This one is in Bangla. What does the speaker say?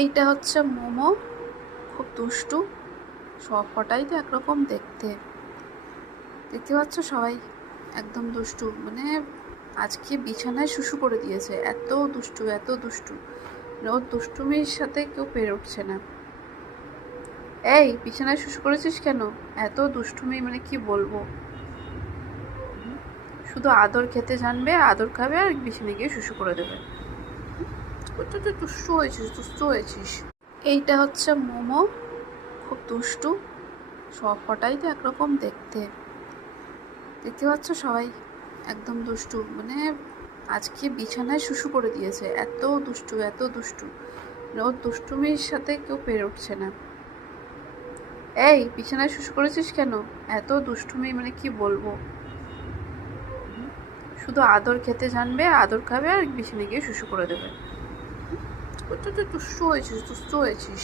এইটা হচ্ছে মোমো, খুব দুষ্টু। সব কটাই তো একরকম দেখতে। দেখতে পাচ্ছ সবাই একদম দুষ্টু, মানে আজকে বিছানায় শুশু করে দিয়েছে। এত দুষ্টু, এত দুষ্টু, মানে ওর দুষ্টুমির সাথে কেউ পেরে উঠছে না। এই বিছানায় শুশু করেছিস কেন? এত দুষ্টুমি, মানে কি বলবো। শুধু আদর খেতে জানবে, আদর খাবে আর বিছানায় গিয়ে শুশু করে দেবে। তুই দুষ্টু হয়েছিস, দুষ্টু হয়েছিস। এইটা হচ্ছে মোমো, খুব দুষ্টু। সব কটাই তো একরকম দেখতে। দেখতে পাচ্ছ সবাই একদম দুষ্টু, মানে আজকে বিছানায় শুশু করে দিয়েছে। এত দুষ্টু, এত দুষ্টু, মানে ওর দুষ্টুমির সাথে কেউ পেরে উঠছে না। এই বিছানায় শুশু করেছিস কেন? এত দুষ্টুমি, মানে কি বলবো। শুধু আদর খেতে জানবে, আদর খাবে আর বিছানায় গিয়ে শুশু করে দেবে। তুই দুষ্টু হয়েছিস, দুষ্টু হয়েছিস।